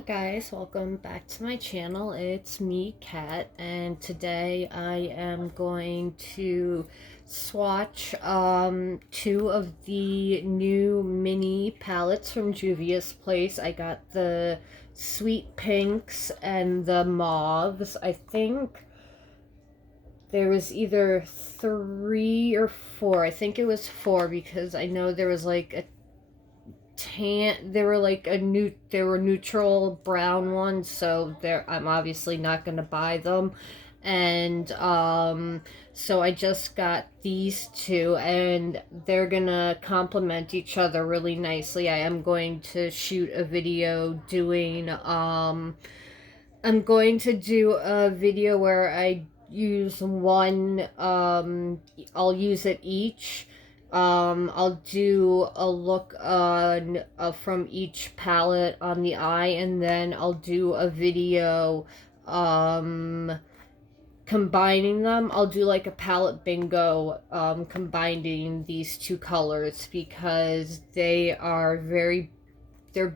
Hey guys, welcome back to my channel. It's me, Kat, and today I am going to swatch two of the new mini palettes from Juvias Place. I got the Sweet Pinks and the Mauves. I think there was either three or four. I think it was four because I know there was like a they were like they were neutral brown ones, so I'm obviously not gonna buy them. And so I just got these two, and they're gonna complement each other really nicely. I am going to shoot a video doing I'm going to do a video where I use one, I'll use it each. I'll do a look on from each palette on the eye, and then I'll do a video combining them. I'll do like a palette bingo combining these two colors because they're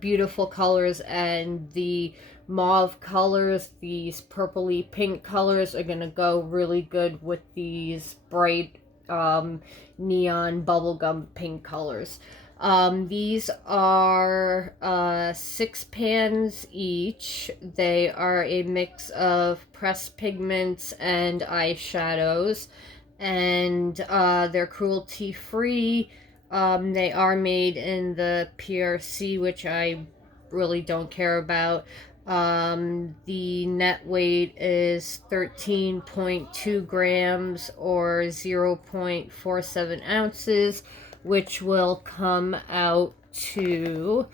beautiful colors, and the mauve colors, these purpley pink colors, are gonna go really good with these bright neon bubblegum pink colors. These are 6 pans each. They are a mix of pressed pigments and eyeshadows, and they're cruelty free. They are made in the PRC, which I really don't care about. The net weight is 13.2 grams or 0.47 ounces, which will come out to,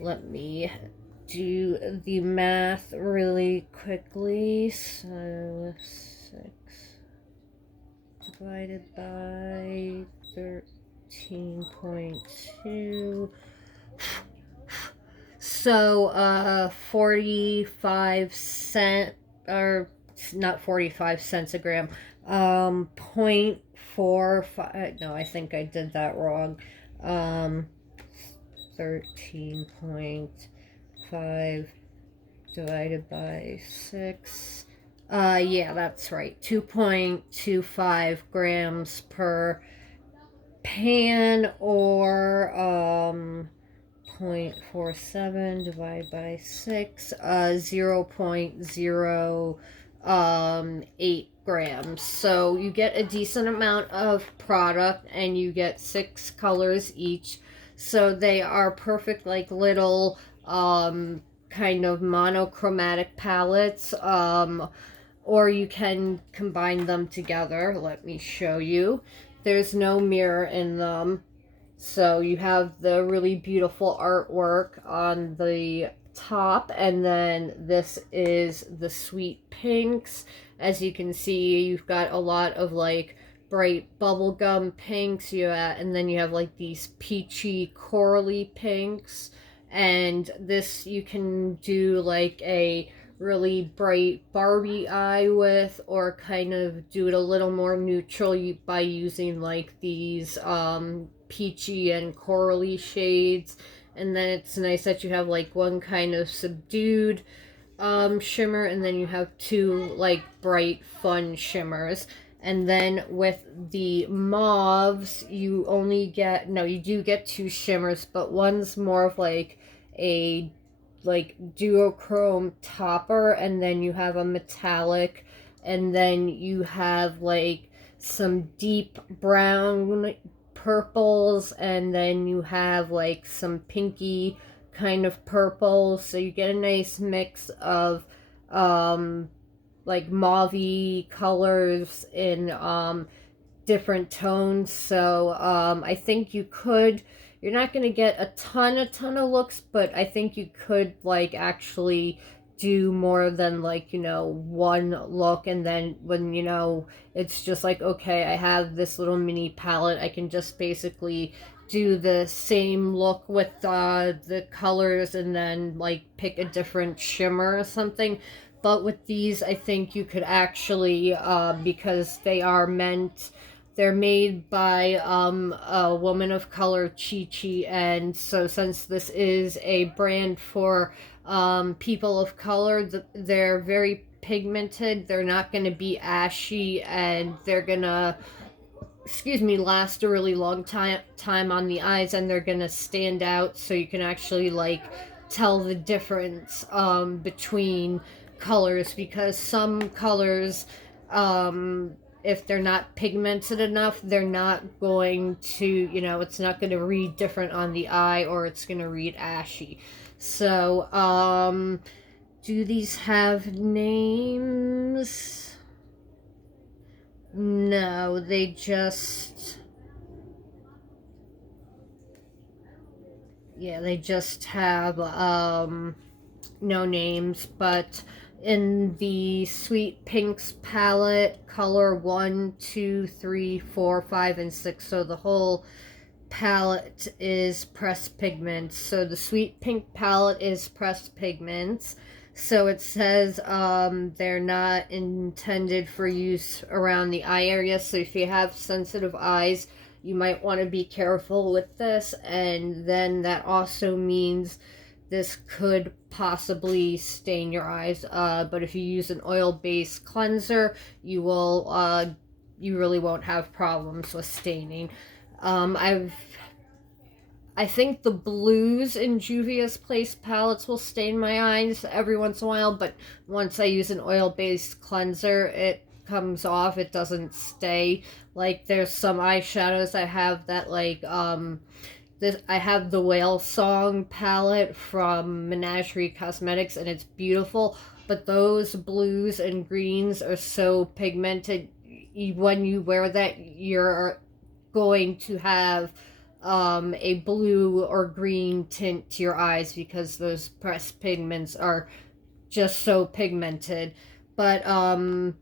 let me do the math really quickly. So 6 divided by 13.2. So 45 cent, or not 45 cents a gram, 0.45, no, I think I did that wrong. 13.5 divided by 6. Yeah, that's right. 2.25 grams per pan, or 0.47 divided by 6, 0.08 grams. So you get a decent amount of product, and you get 6 colors each. So they are perfect, like little kind of monochromatic palettes, or you can combine them together. Let me show you. There's no mirror in them. So you have the really beautiful artwork on the top, and then this is the Sweet Pinks. As you can see, you've got a lot of like bright bubblegum pinks, and then you have like these peachy corally pinks. And this you can do like a really bright Barbie eye with, or kind of do it a little more neutral by using like these peachy and corally shades. And then it's nice that you have like one kind of subdued shimmer, and then you have two like bright fun shimmers. And then with the mauves, you only get, no, you do get 2 shimmers, but one's more of like a duochrome topper, and then you have a metallic, and then you have like some deep brown purples, and then you have like some pinky kind of purple. So you get a nice mix of like mauve-y colors in different tones. So I think you're not going to get a ton of looks, but I think you could like actually do more than like, one look. And then when, it's just like, okay, I have this little mini palette, I can just basically do the same look with the colors, and then like pick a different shimmer or something. But with these, I think you could actually, because they are meant, they're made by a woman of color, Chi Chi, and so since this is a brand for people of color, they're very pigmented. They're not going to be ashy, and they're going to, excuse me, last a really long time on the eyes, and they're going to stand out, so you can actually like tell the difference between colors, because some colors, if they're not pigmented enough, they're not going to, you know, it's not going to read different on the eye, or it's going to read ashy. So do these have names? No, they just, yeah, they just have no names. But in the Sweet Pinks palette, color 1, 2, 3, 4, 5, and 6, so the whole palette is pressed pigments. So the Sweet Pink palette is pressed pigments. So it says they're not intended for use around the eye area. So if you have sensitive eyes, you might want to be careful with this. And then that also means this could possibly stain your eyes. But if you use an oil-based cleanser, you will you really won't have problems with staining. I think the blues in Juvias Place palettes will stain my eyes every once in a while, but once I use an oil-based cleanser, it comes off. It doesn't stay. Like, there's some eyeshadows I have that, like, I have the Whale Song palette from Menagerie Cosmetics, and it's beautiful, but those blues and greens are so pigmented. When you wear that, you're going to have a blue or green tint to your eyes, because those pressed pigments are just so pigmented. But I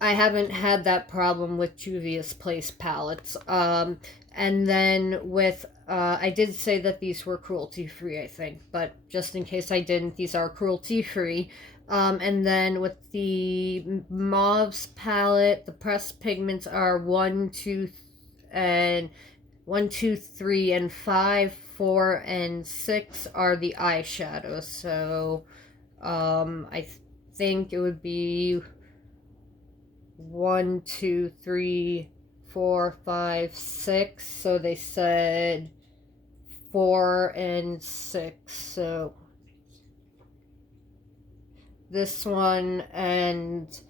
haven't had that problem with Juvia's Place palettes. And then with, I did say that these were cruelty-free, I think, but just in case I didn't, these are cruelty-free. And then with the Mauves palette, the pressed pigments are 1, 2, and 1, 2, 3, and 5, 4, and 6 are the eyeshadows. So I think it would be 1, 2, 3, 4, 5, 6. So they said 4 and 6. So this one and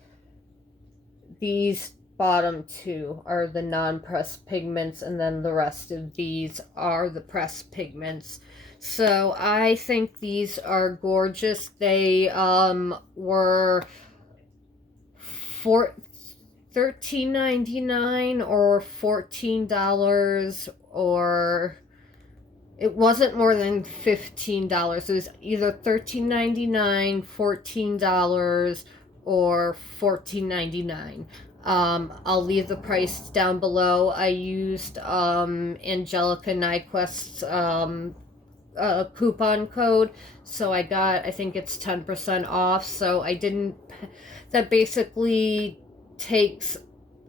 these bottom two are the non-pressed pigments, and then the rest of these are the pressed pigments. So I think these are gorgeous. They were $13.99 or $14, or it wasn't more than $15. It was either $13.99, $14, or $14.99. I'll leave the price down below. I used Angelica Nyquist's coupon code, so I got, I think it's 10% off. So I didn't, that basically takes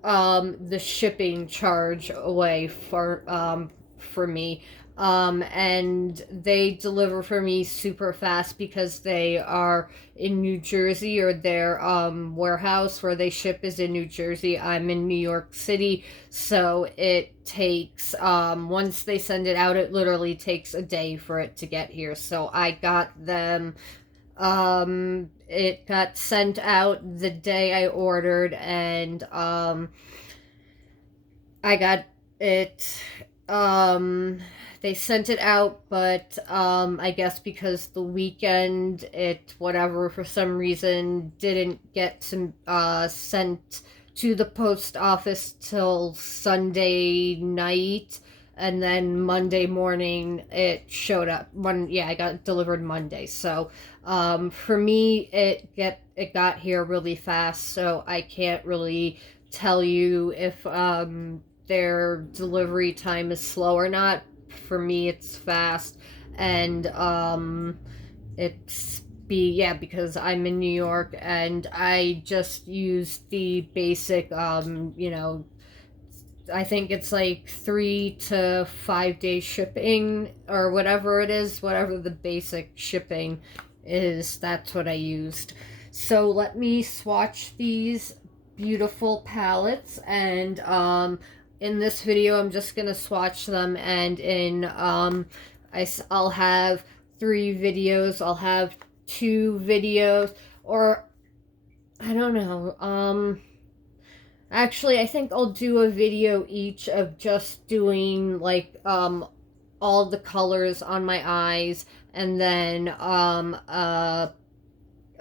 the shipping charge away for me. And they deliver for me super fast because they are in New Jersey, or their warehouse where they ship is in New Jersey. I'm in New York City, so it takes, once they send it out, it literally takes a day for it to get here. So I got them, it got sent out the day I ordered, and I got it, they sent it out, but I guess because the weekend, it, whatever, for some reason, didn't get sent to the post office till Sunday night, and then Monday morning it showed up. Yeah, I got it delivered Monday. So for me, it got here really fast, so I can't really tell you if their delivery time is slow or not. For me, it's fast, and because I'm in New York, and I just use the basic I think it's like 3 to 5 day shipping or whatever it is, whatever the basic shipping is, that's what I used. So let me swatch these beautiful palettes, and in this video I'm just gonna swatch them, and in I'll have 3 videos, I'll have 2 videos, or I don't know, actually, I think I'll do a video each of just doing like all the colors on my eyes, and then a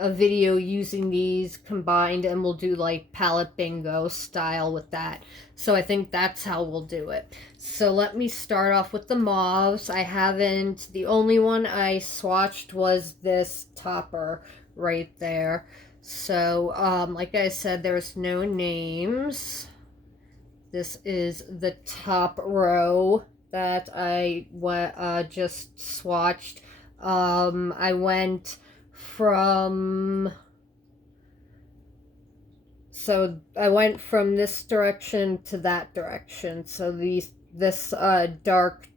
video using these combined, and we'll do like palette bingo style with that. So I think that's how we'll do it. So let me start off with the mauves. The only one I swatched was this topper right there. So, like I said, there's no names. This is the top row that I just swatched. I went from this direction to that direction. So this dark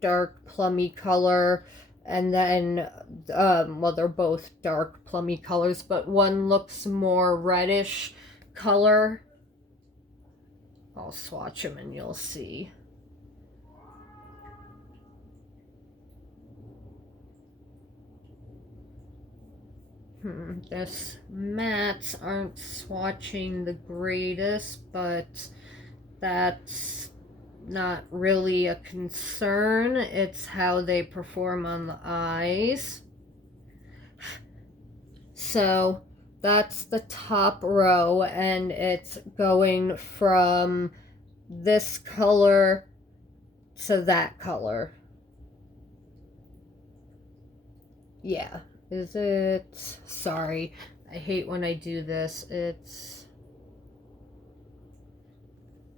plummy color, and then well, they're both dark plummy colors, but one looks more reddish color. I'll swatch them and you'll see. This mattes aren't swatching the greatest, but that's not really a concern. It's how they perform on the eyes. So that's the top row, and it's going from this color to that color. Yeah. Is it? Sorry, I hate when I do this. It's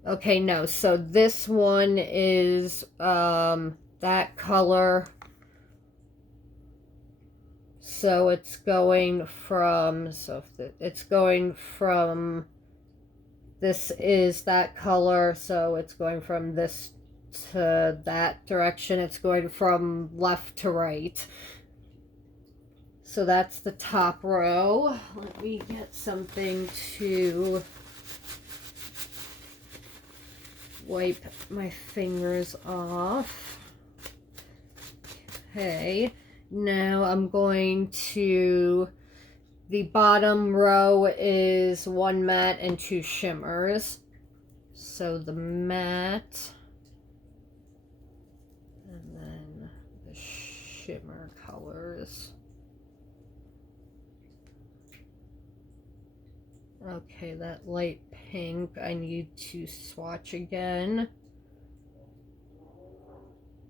okay. No, so this one is that color. So it's going from this is that color, so it's going from this to that direction. It's going from left to right. So that's the top row. Let me get something to wipe my fingers off. Okay, now I'm going to, the bottom row is 1 matte and 2 shimmers. So the matte, and then the shimmer colors. Okay, that light pink I need to swatch again.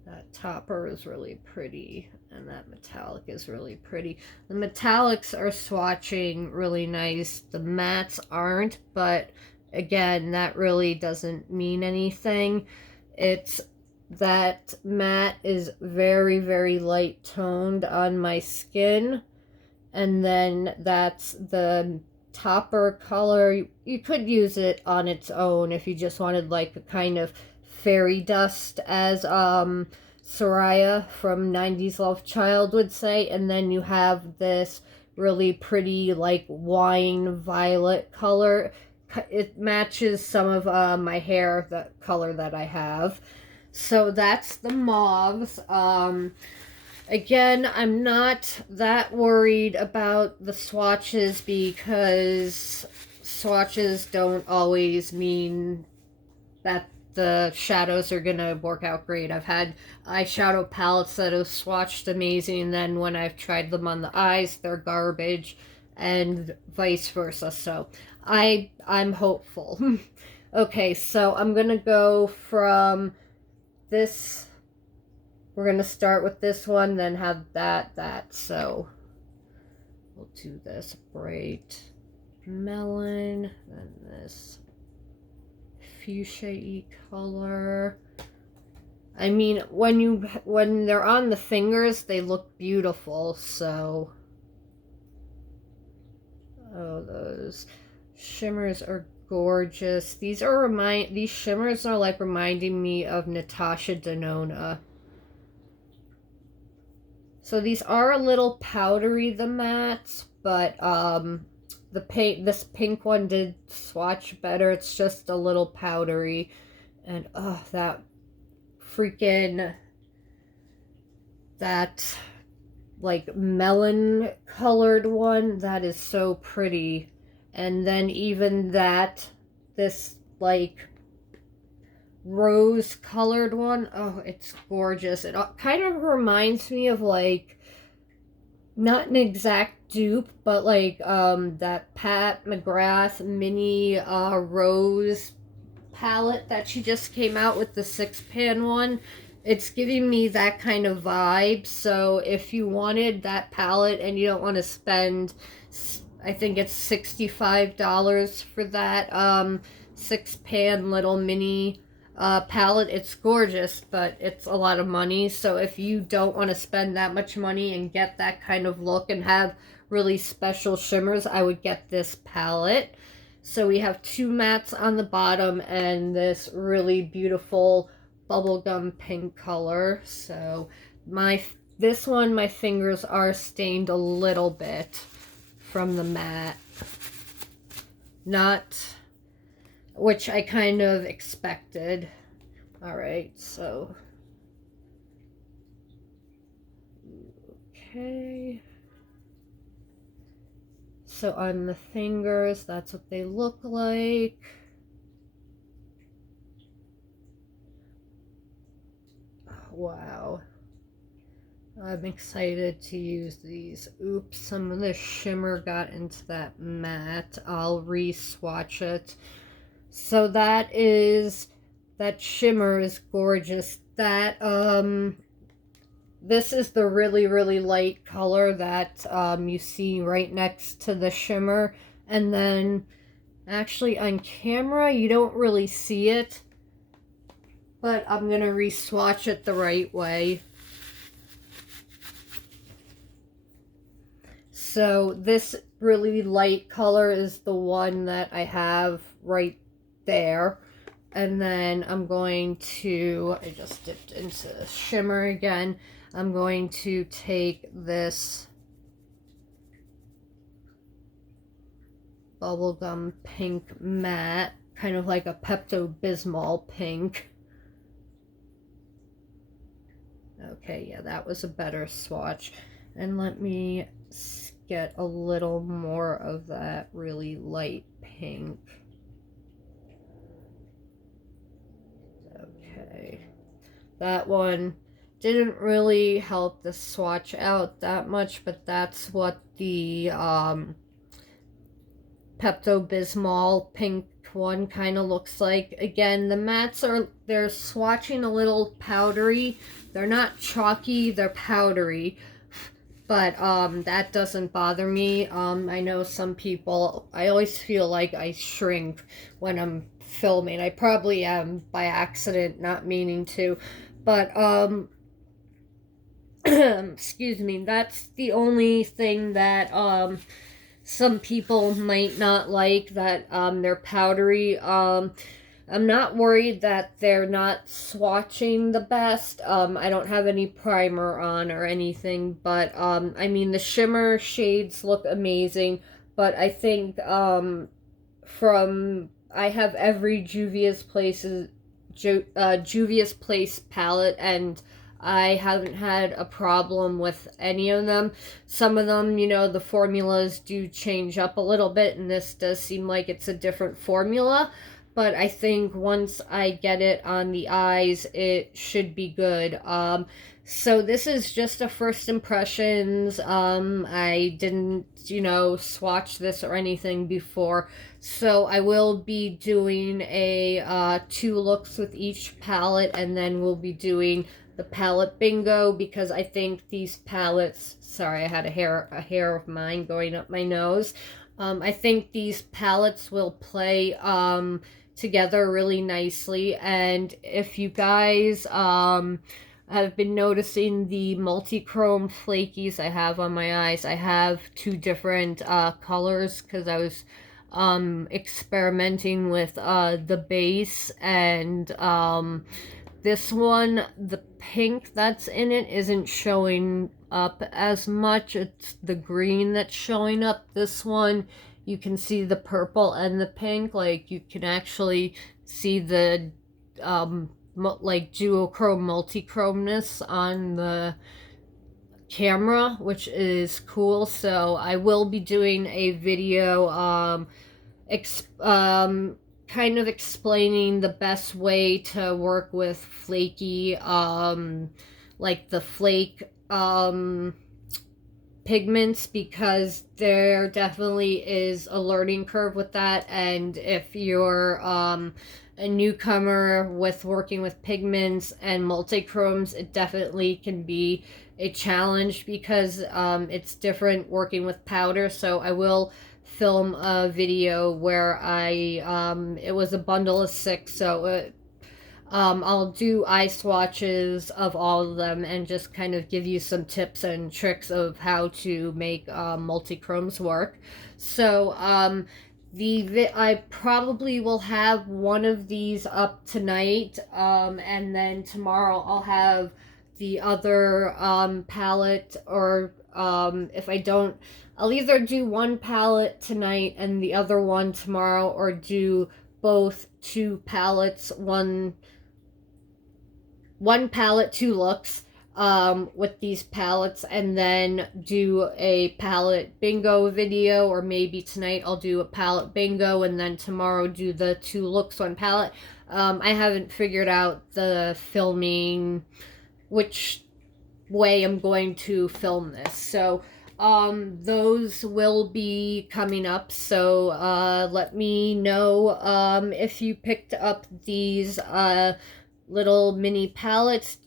That topper is really pretty, and that metallic is really pretty. The metallics are swatching really nice. The mattes aren't, but again, that really doesn't mean anything. It's that matte is very, very light toned on my skin, and then that's the topper color. You could use it on its own if you just wanted like a kind of fairy dust, as Soraya from 90s Love Child would say, and then you have this really pretty like wine violet color. It matches some of my hair, the color that I have. So that's the mauves. Again, I'm not that worried about the swatches, because swatches don't always mean that the shadows are going to work out great. I've had eyeshadow palettes that have swatched amazing, and then when I've tried them on the eyes, they're garbage, and vice versa. So I'm hopeful. Okay, so I'm going to go from this. We're going to start with this one, then have that. So we'll do this bright melon, then this fuchsia-y color. I mean, when they're on the fingers, they look beautiful, so. Oh, those shimmers are gorgeous. These shimmers are like reminding me of Natasha Denona. So these are a little powdery, the mattes, but this pink one did swatch better. It's just a little powdery. And oh, that like melon colored one, that is so pretty. And then even this like rose colored one, oh, it's gorgeous. It kind of reminds me of like, not an exact dupe, but like that Pat McGrath mini rose palette that she just came out with, the 6-pan one. It's giving me that kind of vibe. So if you wanted that palette and you don't want to spend, I think it's $65 for that 6-pan little mini palette, it's gorgeous, but it's a lot of money. So if you don't want to spend that much money and get that kind of look and have really special shimmers, I would get this palette. So we have 2 mattes on the bottom and this really beautiful bubblegum pink color. So this one, my fingers are stained a little bit from the matte. Which I kind of expected. Alright, so. Okay. So on the fingers, that's what they look like. Wow. I'm excited to use these. Oops, some of the shimmer got into that matte. I'll re-swatch it. So that shimmer is gorgeous. This is the really, really light color that you see right next to the shimmer. And then, actually on camera, you don't really see it. But I'm going to re-swatch it the right way. So this really light color is the one that I have right there. And then I'm going to, I just dipped into shimmer again. I'm going to take this bubblegum pink matte, kind of like a Pepto-Bismol pink. Okay, yeah, that was a better swatch. And let me get a little more of that really light pink. Okay, that one didn't really help the swatch out that much, but that's what the Pepto-Bismol pink one kind of looks like. Again, the mattes they're swatching a little powdery. They're not chalky, they're powdery. But that doesn't bother me. I know some people, I always feel like I shrink when I'm filming. I probably am by accident, not meaning to. But, excuse me, that's the only thing that some people might not like, that they're powdery. I'm not worried that they're not swatching the best. I don't have any primer on or anything, but I mean, the shimmer shades look amazing, but I think I have every Juvias Place palette, and I haven't had a problem with any of them. Some of them, you know, the formulas do change up a little bit, and this does seem like it's a different formula. But I think once I get it on the eyes, it should be good. So this is just a first impressions. I didn't, you know, swatch this or anything before. So I will be doing a 2 looks with each palette, and then we'll be doing the palette bingo, because I think these palettes, sorry, I had a hair of mine going up my nose. I think these palettes will play together really nicely. And if you guys have been noticing the multi-chrome flakies I have on my eyes, I have 2 different colors, because I was experimenting with the base, and this one, the pink that's in it isn't showing up as much. It's the green that's showing up. This one, you can see the purple and the pink. Like, you can actually see the like duochrome multichromeness on the camera, which is cool. So I will be doing a video kind of explaining the best way to work with flaky like the flake pigments, because there definitely is a learning curve with that. And if you're a newcomer with working with pigments and multichromes, it definitely can be a challenge, because it's different working with powder. So I will film a video where it was a bundle of 6, so I'll do eye swatches of all of them and just kind of give you some tips and tricks of how to make multi-chromes work. So I probably will have one of these up tonight, and then tomorrow I'll have the other palette, or if I don't, I'll either do one palette tonight and the other one tomorrow, or do both 2 palettes, one palette, 2 looks with these palettes, and then do a palette bingo video. Or maybe tonight I'll do a palette bingo and then tomorrow do the 2 looks, 1 palette. I haven't figured out the filming, which way I'm going to film this. So those will be coming up. So let me know if you picked up these little mini palettes.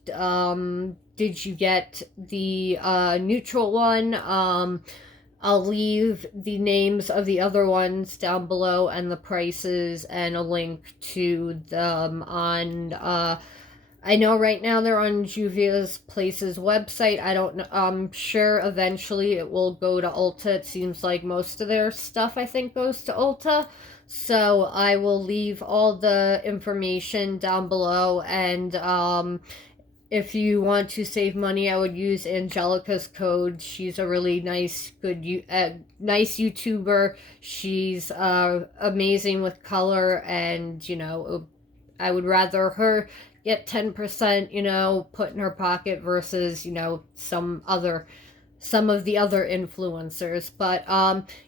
Did you get the neutral one? I'll leave the names of the other ones down below, and the prices, and a link to them on I know right now they're on Juvias Place's website. I don't know. I'm sure eventually it will go to Ulta. It seems like most of their stuff, I think, goes to Ulta. So I will leave all the information down below. And if you want to save money, I would use Angelica's code. She's a really nice YouTuber. She's amazing with color, and, you know, I would rather her get 10%, you know, put in her pocket versus, you know, some of the other influencers. But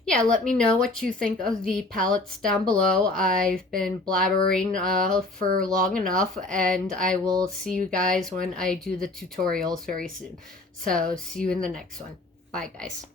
yeah, let me know what you think of the palettes down below. I've been blabbering for long enough, and I will see you guys when I do the tutorials very soon. So see you in the next one. Bye, guys.